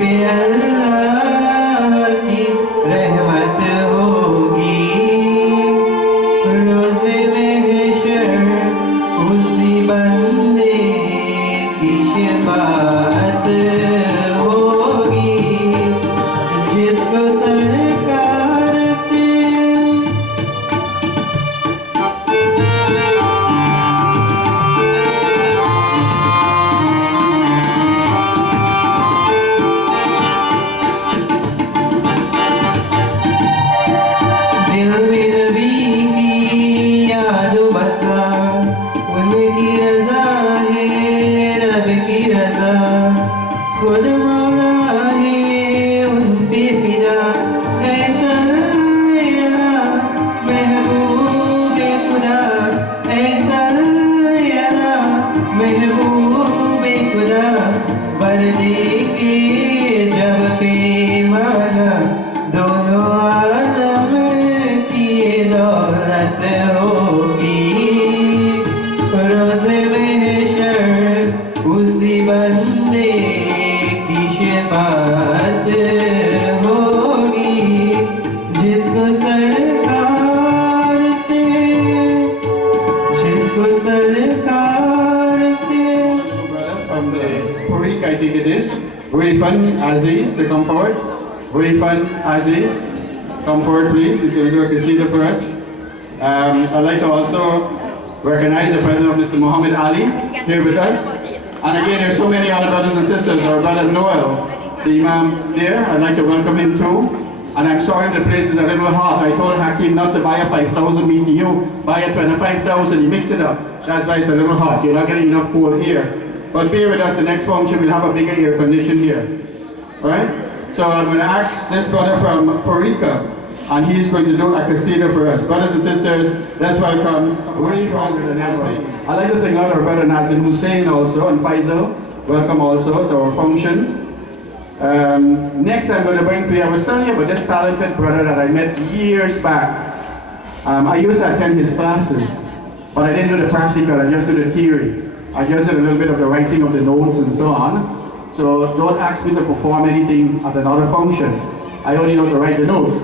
पे अल्लाह की रहमत होगी। रोज़े महशर उसी बंदे की शफाअत होगी जिसको सरकार से दिल में नबी की याद बसा, उनकी रजा है रब की रजा, खुद मौला है उन पे फिदा। ऐसा महबूबे खुदा, ऐसा महबूबे खुदा, बरदे के जब पैमाना दोनों आलम की दौलत होगी। रोज़े महशर उसी बंदे की शफाअत होगी जिसको सरकार से From the Purik, I think it is. Rifan Aziz to come forward. Rifan Aziz, come forward please. He's going to do a qasida for us. I'd like to also recognize the presence of Mr. Muhammad Ali here with us. And again, there's so many other brothers and sisters. Our brother Noel, the Imam there, I'd like to welcome him too. And I'm sorry the place is a little hot. I told Hakim not to buy a 5,000 BTU, buy a 25,000, you mix it up. That's why it's a little hot. You're not getting enough cool here. But bear with us, the next function we'll have a bigger air condition here. Alright? So I'm going to ask this brother from Porika, and he's going to do a qasida for us. Brothers and sisters, let's welcome Rifan Aziz. I'd like to sing out our brother Nazim Hussein also, and Faisal. Welcome also to our function. Next I'm going to bring to you, I was telling you about this talented brother that I met years back. I used to attend his classes, but I didn't do the practical, I just did the theory. I just did a little bit of the writing of the notes and so on. So don't ask me to perform anything at another function. I only know to write the notes.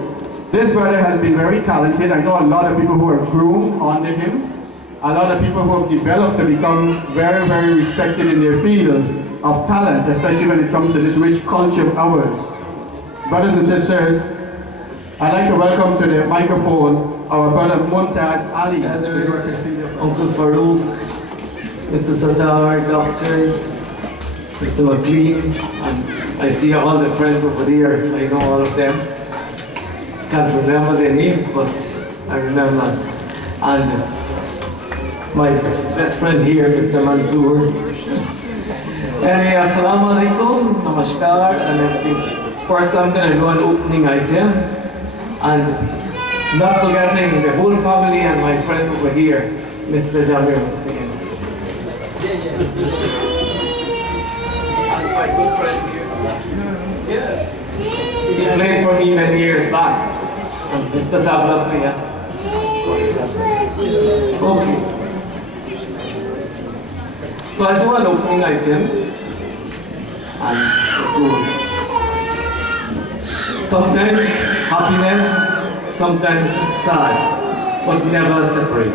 This brother has been very talented. I know a lot of people who are groomed under him. A lot of people who have developed to become very, very respected in their fields of talent, especially when it comes to this rich culture of ours. Brothers and sisters, I'd like to welcome to the microphone our brother Muntaz Ali. Others, Uncle Farouk, Mr. SADR, doctors, Mr. McLean, and I see all the friends over there. I know all of them. Can't remember their names, but I remember. And my best friend here, Mr. Mansoor. Anyway, Assalamu alaikum, Namaskar, and everything. First, I'm going to do an opening item, and not forgetting the whole family and my friend over here, Mr. Jamir Hussein. And my good friend here. Yeah. He played for me many years back. And Mr. Tabla, yeah. Okay. So I do an opening item, and so sometimes happiness, sometimes sad, but never separate.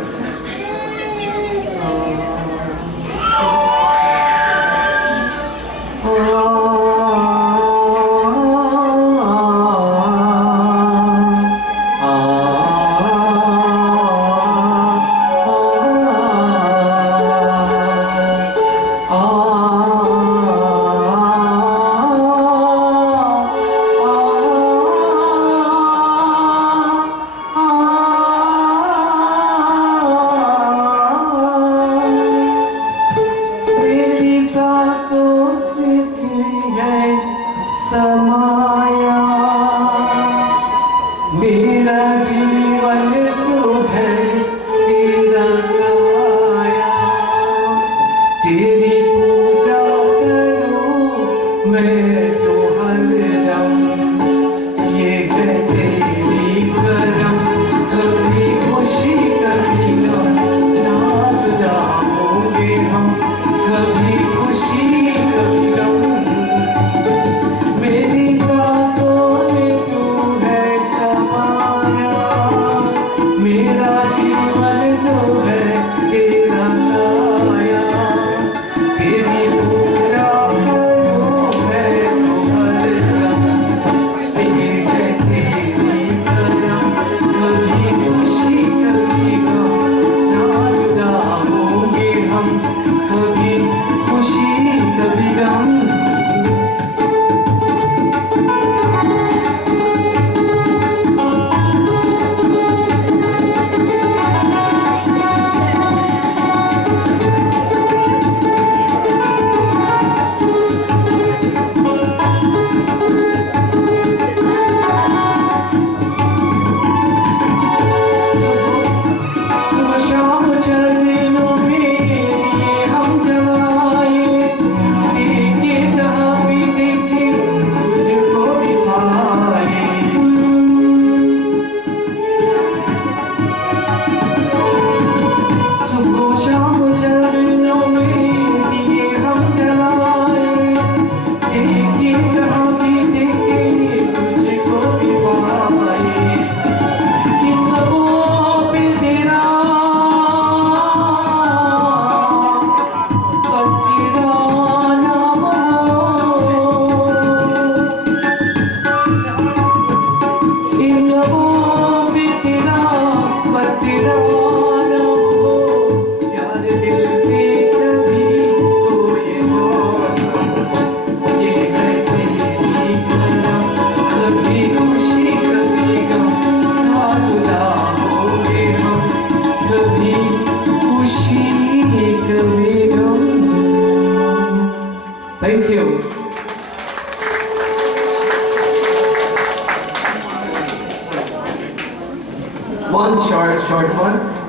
One short one.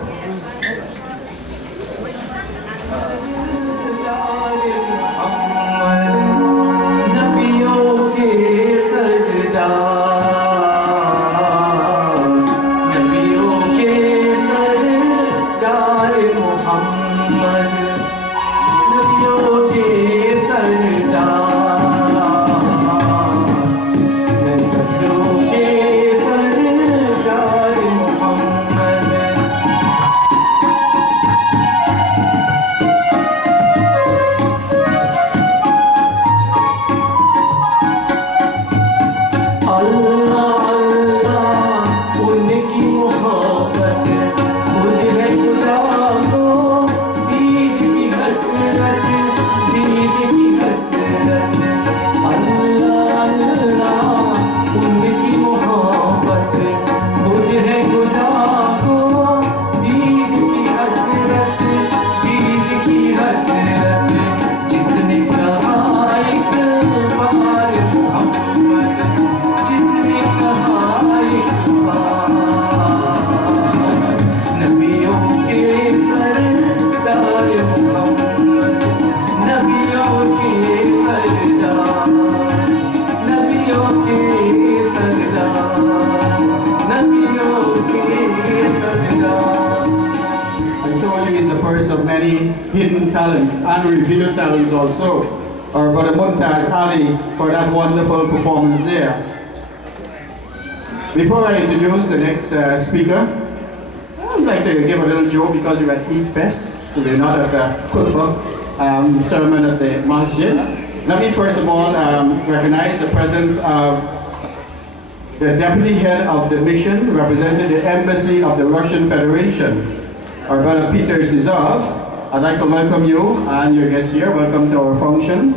Hidden talents and revealed talents also. Our brother Muntaz Ali for that wonderful performance there. Before I introduce the next speaker, I would like to give a little joke because we're at Eid Fest, so we're not at the khutbah sermon at the masjid. Let me first of all recognize the presence of the deputy head of the mission representing the embassy of the Russian Federation, our brother Peter Sizov. I'd like to welcome you and your guests here. Welcome to our function.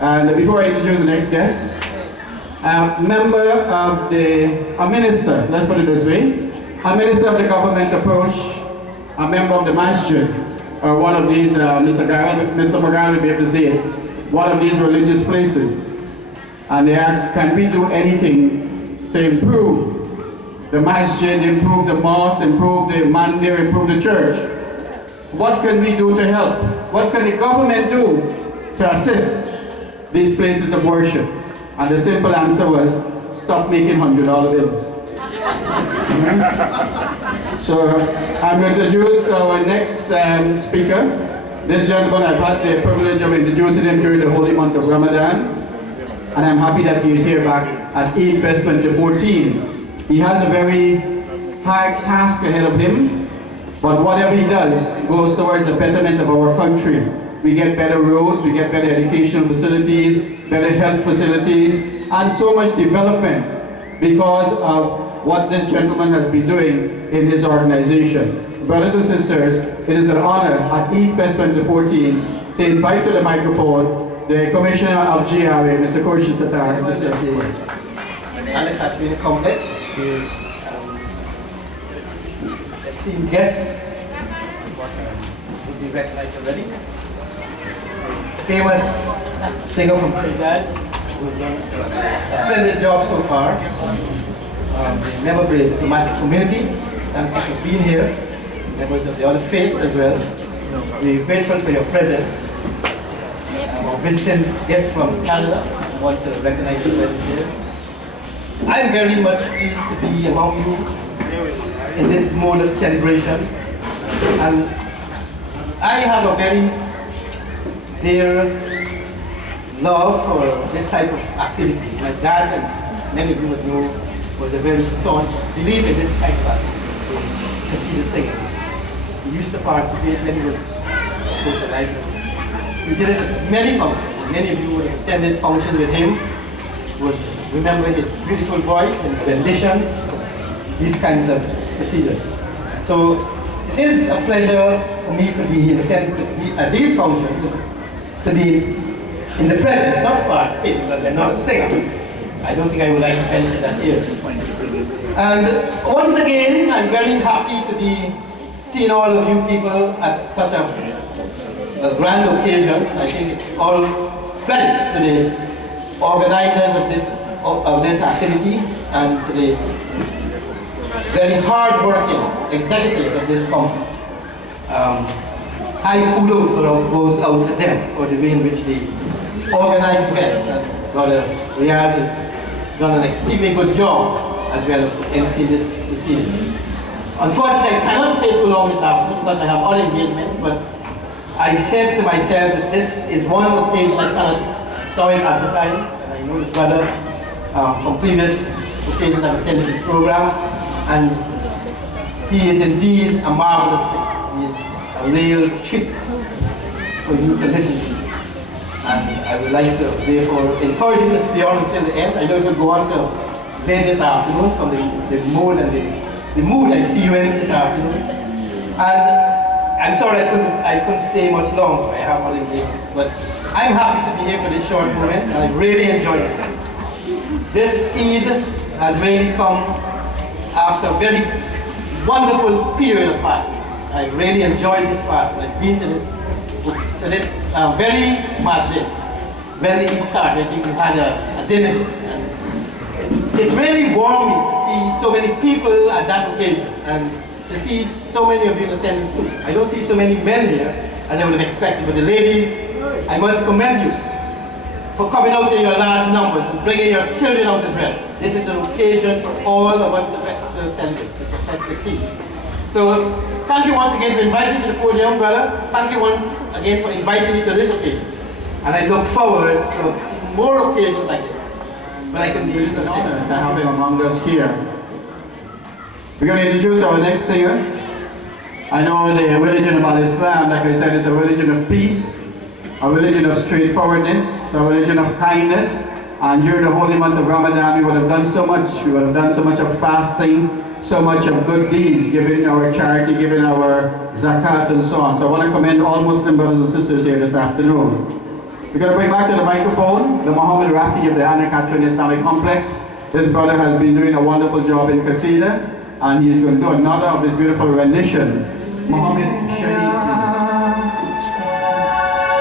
And before I introduce the next guest, a minister, let's put it this way, a minister of the government approach a member of the masjid, or one of these, Mr. Magan will be able to say it, one of these religious places. And they ask, can we do anything to improve the masjid, improve the mosque, improve the mandir, improve the church? What can we do to help? What can the government do to assist these places of worship? And the simple answer was, stop making $100 bills. So I'm going to introduce our next speaker. This gentleman, I've had the privilege of introducing him during the holy month of Ramadan. And I'm happy that he is here back at Eid Fest 2014. He has a very hard task ahead of him. But whatever he does goes towards the betterment of our country. We get better roads, we get better educational facilities, better health facilities, and so much development because of what this gentleman has been doing in his organization. Brothers and sisters, it is an honor at Eid Fest 2014 to invite to the microphone the Commissioner of GRA, Mr. Khurshid Sattar. Al-Fitr complex. Esteemed guests, would be recognized already. Famous singer from Trinidad, who's done a splendid job so far. Member of the diplomatic community, thank you for being here. Members of the other faith as well. We're grateful for your presence. Our visiting guests from Canada, I want to recognize your presence here. I'm very much pleased to be among you in this mode of celebration, and I have a very dear love for this type of activity. My dad, as many of you would know, was a very staunch believer in this type of activity, Kasida singing. He used to participate when he was, of course, alive. We did it at many functions. Many of you would have attended functions with him, would remember his beautiful voice and his renditions, these kinds of procedures. So it is a pleasure for me to be in attendance at these functions, to be in the presence, not participate, because I'm not a singer. I don't think I would like to mention that here. And once again, I'm very happy to be seeing all of you people at such a grand occasion. I think it's all credit to the organizers of this activity and to the very hard-working executives of this conference. High kudos goes out to them for the way in which they organize events. And Brother Riaz has done an extremely good job as well as MC this evening. Unfortunately, I cannot stay too long this afternoon because I have other engagements, but I said to myself that this is one occasion I cannot saw it advertised. And I know his brother from previous occasions I've attended his program, and he is indeed a marvelous singer. He is a real treat for you to listen to. And I would like to therefore encourage you to stay on until the end. I know it will go on to late this afternoon from the mood and the mood I see you in this afternoon. And I'm sorry I couldn't stay much longer. I have other engagements. But I'm happy to be here for this short moment, and I really enjoyed it. This Eid has really come after a very wonderful period of fasting. I really enjoyed this fast. I've been to this very masjid when the Eid started. I think we had a dinner, and it really warmed me to see so many people at that occasion, and to see so many of you in attendance too. I don't see so many men here as I would have expected, but the ladies, I must commend you for coming out in your large numbers and bringing your children out as well. This is an occasion for all of us to celebrate the festive season. So thank you once again for inviting me to the podium, brother. Thank you once again for inviting me to this occasion. And I look forward to more occasions like this when I can be with you. To have him among us here. We're going to introduce our next singer. I know the religion of Islam, like I said, is a religion of peace, a religion of straightforwardness, a religion of kindness. And during the holy month of Ramadan, we would have done so much. We would have done so much of fasting, so much of good deeds, giving our charity, giving our zakat and so on. So I want to commend all Muslim brothers and sisters here this afternoon. We're going to bring back to the microphone the Muhammad Rafi of the Catherina Islamic Complex. This brother has been doing a wonderful job in Qasida, and he's going to do another of his beautiful rendition. Muhammad Shahid.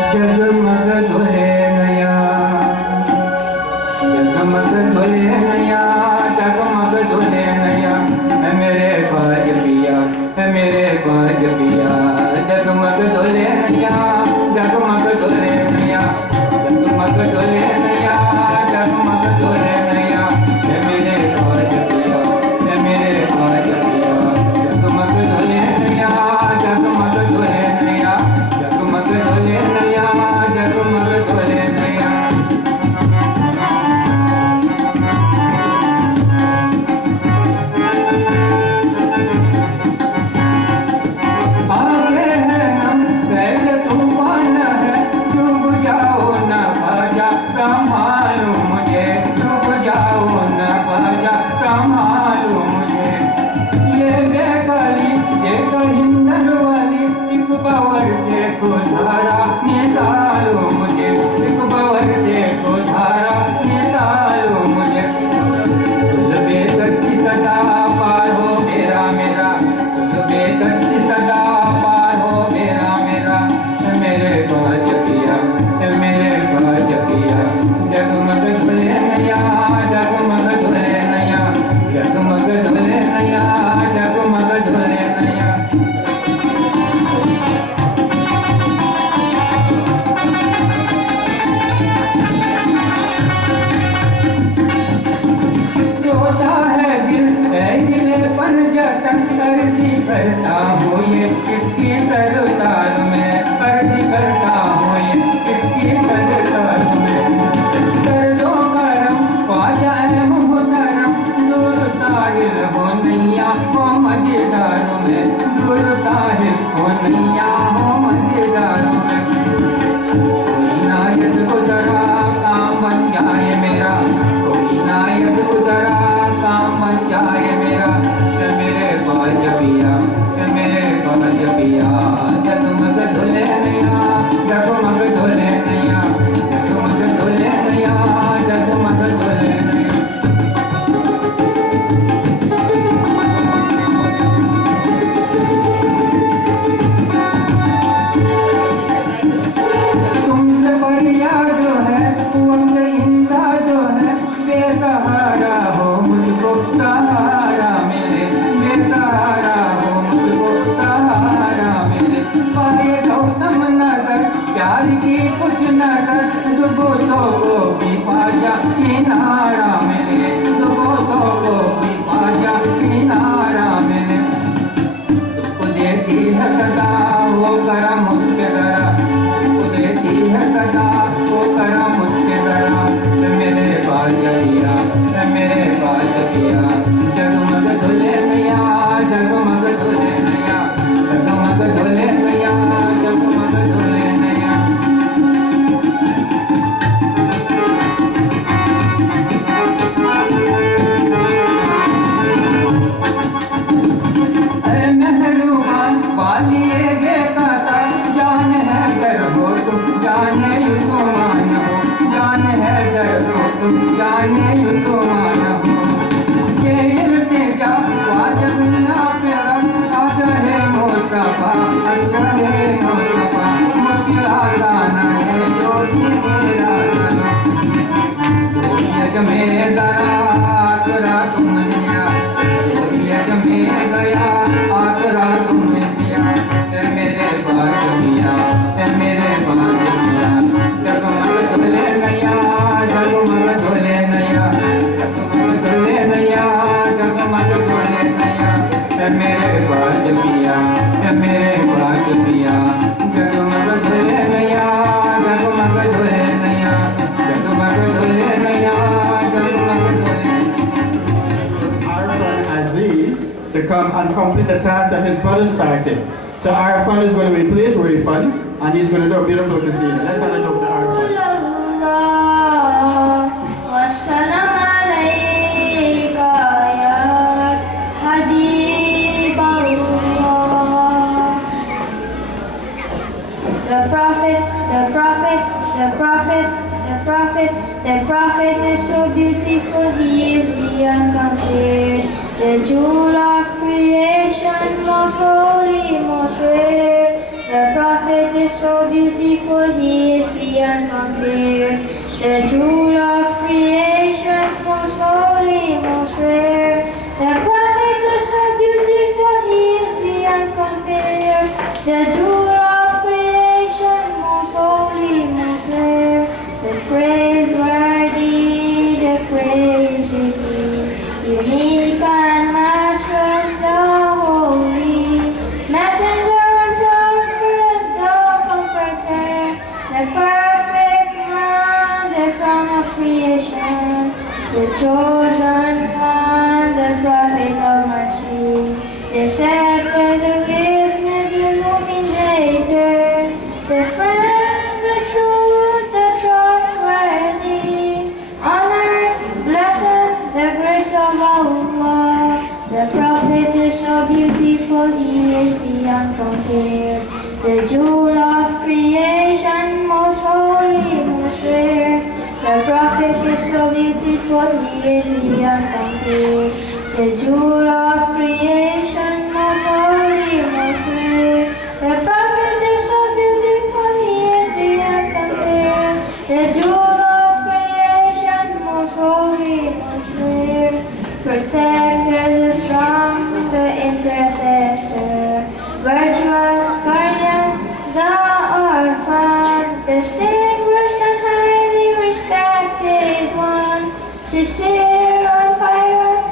Jagmat dole भूतों को भी पाया किनारा मिले, भूतों को भी पाया किनारा मिले। तुमको देती है सदा वो करम उसके दरा, तुमको देती है सदा वो करम उसके दरा। मेरे बाजरिया मेरे बाजरिया, जगमग धुले नया जगमग धुले नया, जगमग धुले नया जगमग धुले नया। मेहरुबान वालिए बेकसा, जान है डर हो तुम जाने युसुमान हो, जान है डर हो तुम जाने युसुमान हो। ये इल्तिजा वाजिब ना फिरन, आजा है मुस्तफा आजा है मुस्तफा। मुश्किल आसान है जो मेरा चलो, यज में गया आसरा तुमने, यज में गया आसरा तुमने दिया। मेरे पास मिया मेरे पास मिया, जगमग धुले नया जगमग धुले नया, जगमग धुले नया जगमग धुले नया। मेरे पास मिया मेरे पास मिया, जगमग धुले नया जगमग धुले नया, जगमग धुले नया जगमग धुले। Aziz to come and complete the task that his brother started. So Arfan is going to replace Rifan, and he's going to do a beautiful qasida. Let's hand it over to Arfan. والسلام عليك يا حبيب الله. The prophet is so beautiful, he is beyond compare. The jewel of creation, most holy, most rare. The prophet is so beautiful, he is beyond compare. The jewel of creation, most holy, most rare. The prophet is so beautiful, he is beyond compare. The jewel of creation, most holy, most rare. The praiseworthy, the praise is he, unique and matchless, the holy messenger of the comforter, the perfect man, the crown of creation, the chosen one, the prophet of mercy, the scepter, the witness, illuminator, the friend, the truth, the trustworthy, honor, blessings, the grace of Allah. The prophet is so beautiful, he is beyond compare. The jewel of creation, most holy, most rare. The prophet is so beautiful, he is beyond compare. The jewel of creation, most holy, most rare. The prophet is so beautiful, he is beyond compare. The jewel of creation, most holy, most rare. Protector, the strong, the intercessor, virtuous guardian, the orphan, distinguished and highly respected one, sincere and pious,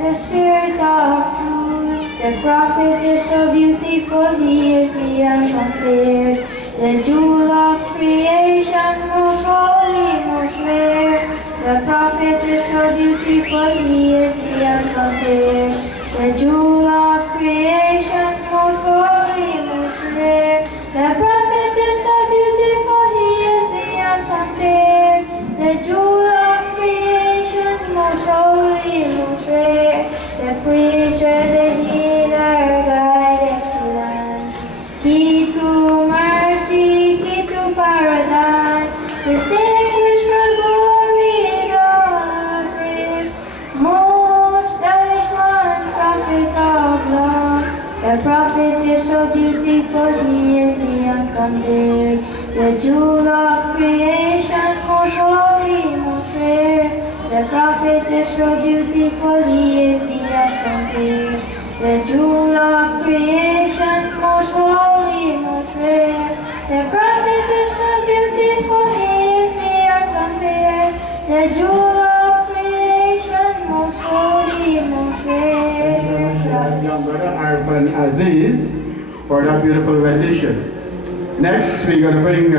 the spirit of truth. The prophet is so beautiful, he is beyond compare. The jewel of creation, most holy, most rare. The prophet is so beautiful, he is beyond compare. The jewel of creation, most holy, most rare. The prophet is so beautiful, he is beyond compare. The jewel of creation, most holy, most rare. The preacher, the healer, guide, excellence. Key to mercy, key to paradise. Distinguished for glory, God brave. Most eloquent prophet of love. The prophet is so beautiful, he is beyond compare. The jewel of creation, most holy, most rare. The prophet is so beautiful, he is beyond compare. The jewel of creation, most holy, most rare. The prophet is so beautiful, he is beyond the jewel of creation, most holy, most rare. Young brother Arfan Aziz for that beautiful rendition. Next, we're going to bring,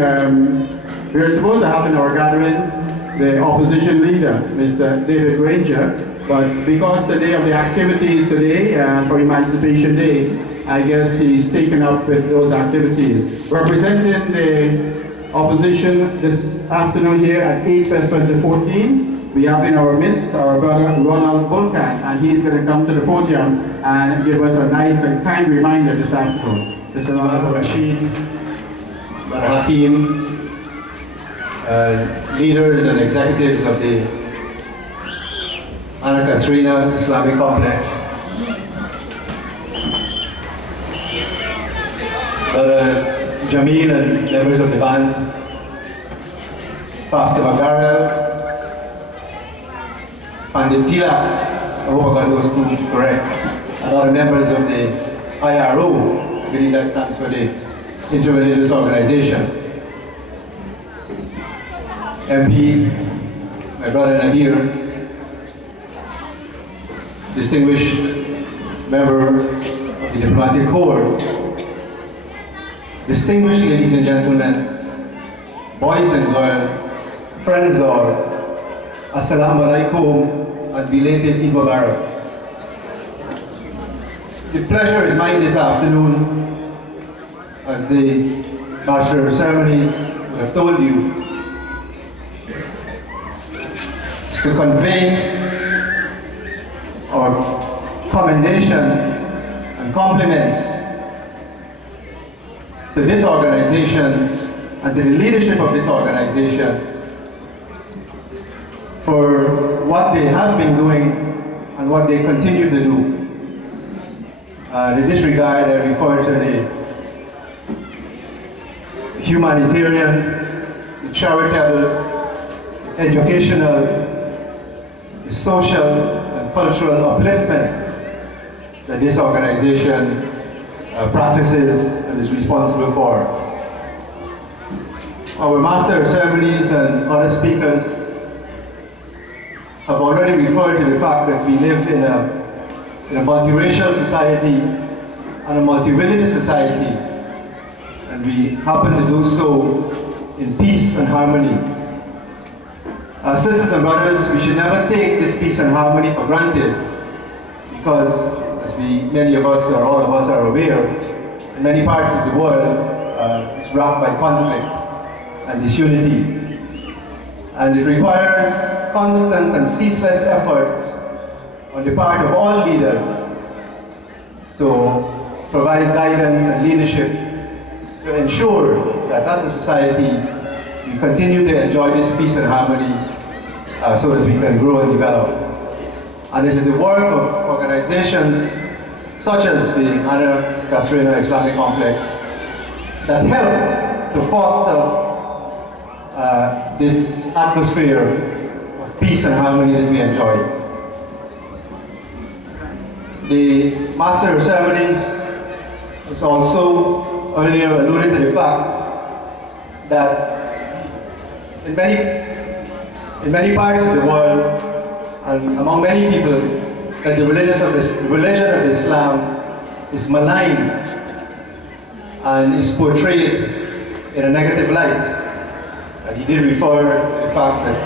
we're supposed to have in our gathering the opposition leader, Mr. David Granger, but because today of the activities today for Emancipation Day, I guess he's taken up with those activities. Representing the opposition this afternoon here at 8/2014, we have in our midst our brother Ronald Vulcan, and he's going to come to the podium and give us a nice and kind reminder this afternoon. Mr. Ronald Rashid, Brother Hakeem, leaders and executives of the Catherina Islamic complex, Brother Jamil and members of the band, Pastor Magarel, Pandit Tila, I hope I got those two correct, and all the members of the IRO, I believe that stands for the Interreligious Organization. MP, my brother Nadir, distinguished member of the Diplomatic Corps, distinguished ladies and gentlemen, boys and girls, friends all, Assalamu alaikum and belated Eid Mubarak. The pleasure is mine this afternoon, as the Master of Ceremonies would have told you, is to convey our commendation and compliments to this organization and to the leadership of this organization for what they have been doing and what they continue to do. In this regard, I refer to the humanitarian, the charitable, educational, the social and cultural upliftment that this organization practices and is responsible for. Our Master of Ceremonies and other speakers have already referred to the fact that we live in a multiracial society and a multi-religious society, and we happen to do so in peace and harmony. Sisters and brothers, we should never take this peace and harmony for granted, because as many of us or all of us are aware, in many parts of the world it's racked by conflict and disunity. And it requires constant and ceaseless effort on the part of all leaders to provide guidance and leadership to ensure that as a society we continue to enjoy this peace and harmony so that we can grow and develop. And this is the work of organizations such as the Catherina Islamic Complex that help to foster this atmosphere of peace and harmony that we enjoy. The Master of Ceremonies has also earlier alluded to the fact that in many parts of the world and among many people, that the religion of Islam is maligned and is portrayed in a negative light. And he did refer to the fact that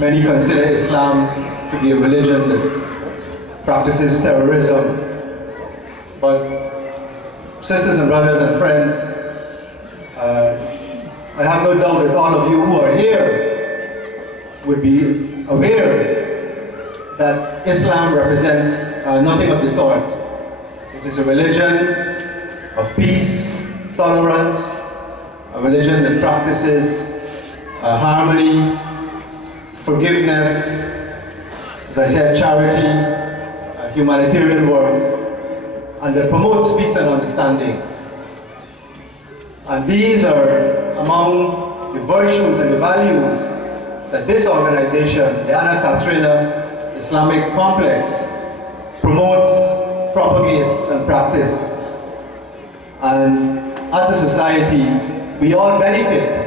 many consider Islam to be a religion that practices terrorism. But sisters and brothers and friends, I have no doubt that all of you who are here would be aware that Islam represents nothing of the sort. It is a religion of peace, tolerance, a religion that practices harmony, forgiveness, as I said, charity, humanitarian work, and that promotes peace and understanding. And these are among the virtues and the values that this organization, the Catherina Islamic Complex, promotes, propagates, and practices. And as a society, we all benefit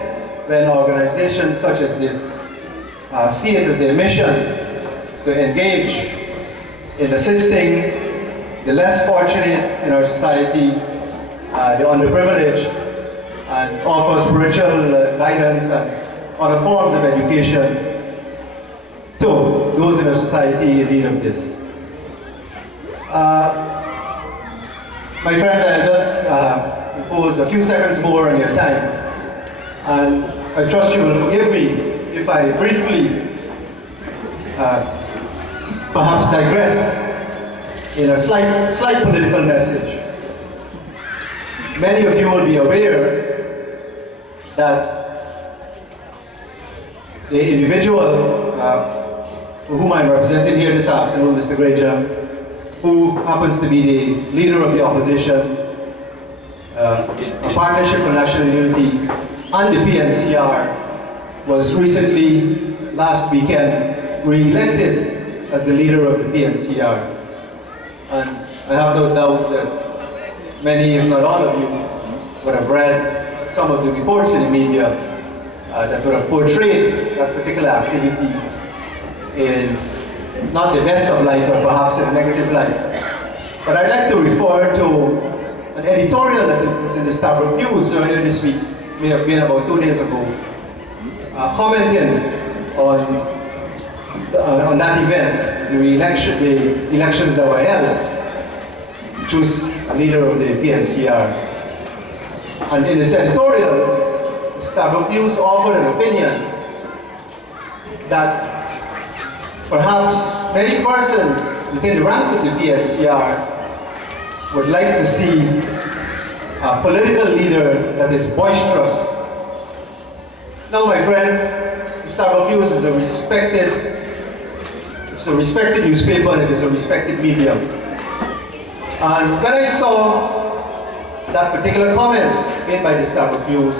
when organizations such as this see it as their mission to engage in assisting the less fortunate in our society, the underprivileged, and offer spiritual guidance and other forms of education to those in our society in need of this. My friends, I'll just impose a few seconds more on your time, and I trust you will forgive me if I briefly perhaps digress in a slight political message. Many of you will be aware that the individual whom I'm representing here this afternoon, Mr. Granger, who happens to be the leader of the opposition, a Partnership for National Unity, and the PNCR, was recently, last weekend, re-elected as the leader of the PNCR. And I have no doubt that many, if not all of you, would have read some of the reports in the media that would have portrayed that particular activity in not the best of light, or perhaps in a negative light. But I'd like to refer to an editorial that was in the Stabroek News earlier this week, may have been about 2 days ago, commenting on that event, the elections that were held to choose a leader of the PNCR. And in its editorial, the Stabroek News offered an opinion that perhaps many persons within the ranks of the PNCR would like to see a political leader that is boisterous. Now, my friends, the Stabroek News is a respected newspaper, and it is a respected medium. And when I saw that particular comment made by the Stabroek News,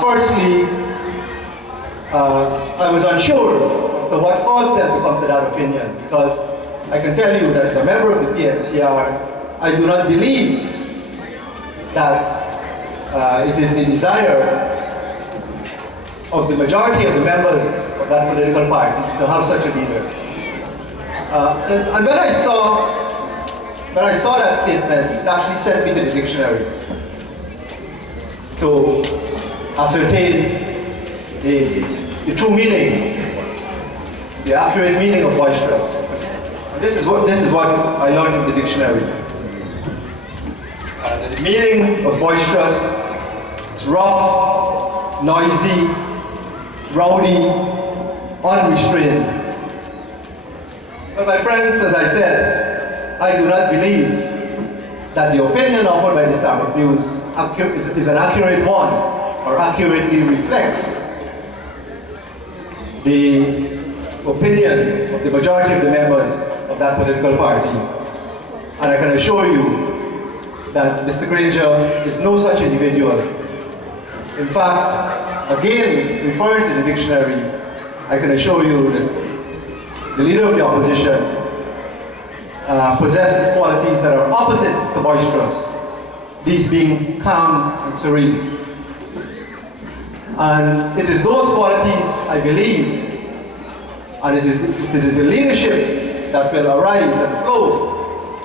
firstly, I was unsure as to what caused them to come to that opinion, because I can tell you that as a member of the PNCR, I do not believe that it is the desire of the majority of the members of that political party to have such a leader. And when I saw that statement, it actually sent me to the dictionary to ascertain the true meaning, the accurate meaning of boisterous. And this is what I learned from the dictionary. The meaning of boisterous is rough, noisy, rowdy, unrestrained. But my friends, as I said, I do not believe that the opinion offered by the Stabroek News is an accurate one, or accurately reflects the opinion of the majority of the members of that political party. And I can assure you that Mr. Granger is no such individual. In fact, again, referring to the dictionary, I can assure you that the leader of the opposition possesses qualities that are opposite to boisterous, these being calm and serene. And it is those qualities, I believe, and it is the leadership that will arise and flow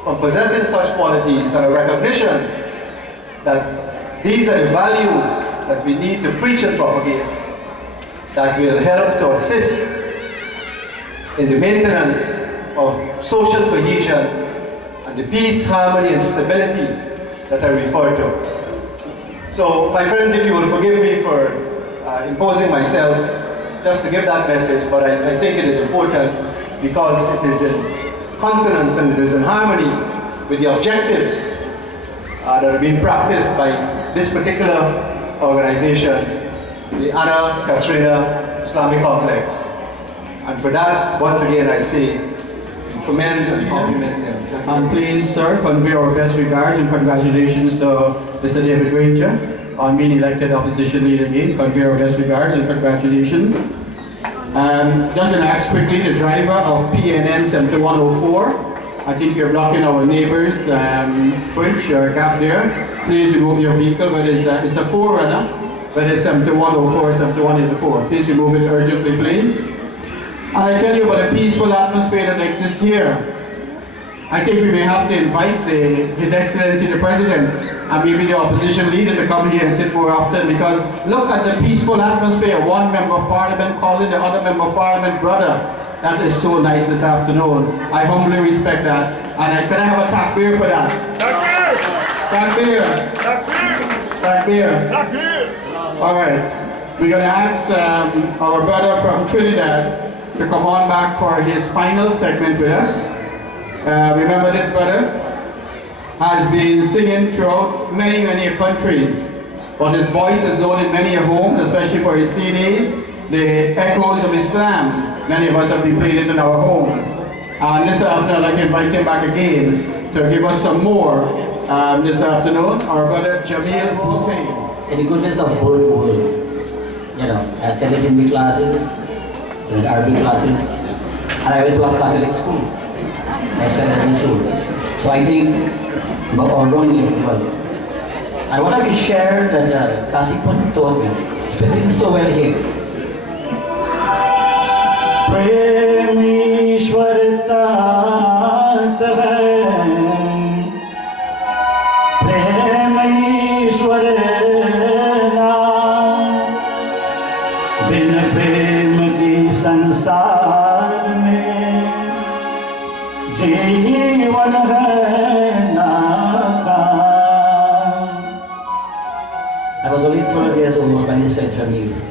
from possessing such qualities, and a recognition that these are the values that we need to preach and propagate, that will help to assist in the maintenance of social cohesion and the peace, harmony, and stability that I refer to. So, my friends, if you will forgive me for imposing myself just to give that message, but I think it is important because it is in consonance and it is in harmony with the objectives that are being practiced by this particular organization, the Catherina Islamic Complex. And for that, once again, I say, commend and compliment them. And please, sir, convey our best regards and congratulations to Mr. David Granger on being elected opposition leader again. Convey our best regards and congratulations. Just to ask quickly, the driver of PNN 7104, I think you're blocking our neighbor's bridge or gap there. Please remove your vehicle, but it's a forerunner. whether it's 7104, 7184. Please remove it urgently, please. And I tell you about the peaceful atmosphere that exists here. I think we may have to invite His Excellency the President and maybe the opposition leader to come here and sit more often, because look at the peaceful atmosphere. One member of parliament calling the other member of parliament brother. That is so nice this afternoon. I humbly respect that. And can I have a takbir for that? Takbir! Takbir! Takbir! All right. We're going to ask our brother from Trinidad to come on back for his final segment with us. Remember, this brother has been singing throughout many countries, but his voice is known in many homes, especially for his CDs, the echoes of Islam. Many of us have been playing it in our homes. And this afternoon, I'd like to invite him back again to give us some more. This afternoon, our brother Jamil Hussein. In the goodness of both worlds, you know, I attended Hindi classes, and Arabic classes, and I went to a Catholic school. I SADR school. So I think all wrong well. And what I will share that Kasi taught me fits so well here. प्रेम ईश्वर तात है, प्रेम ईश्वर नाम, बिन प्रेम की संसार में जीवन है नाकाम. I was only 12 years old when he said Jamil.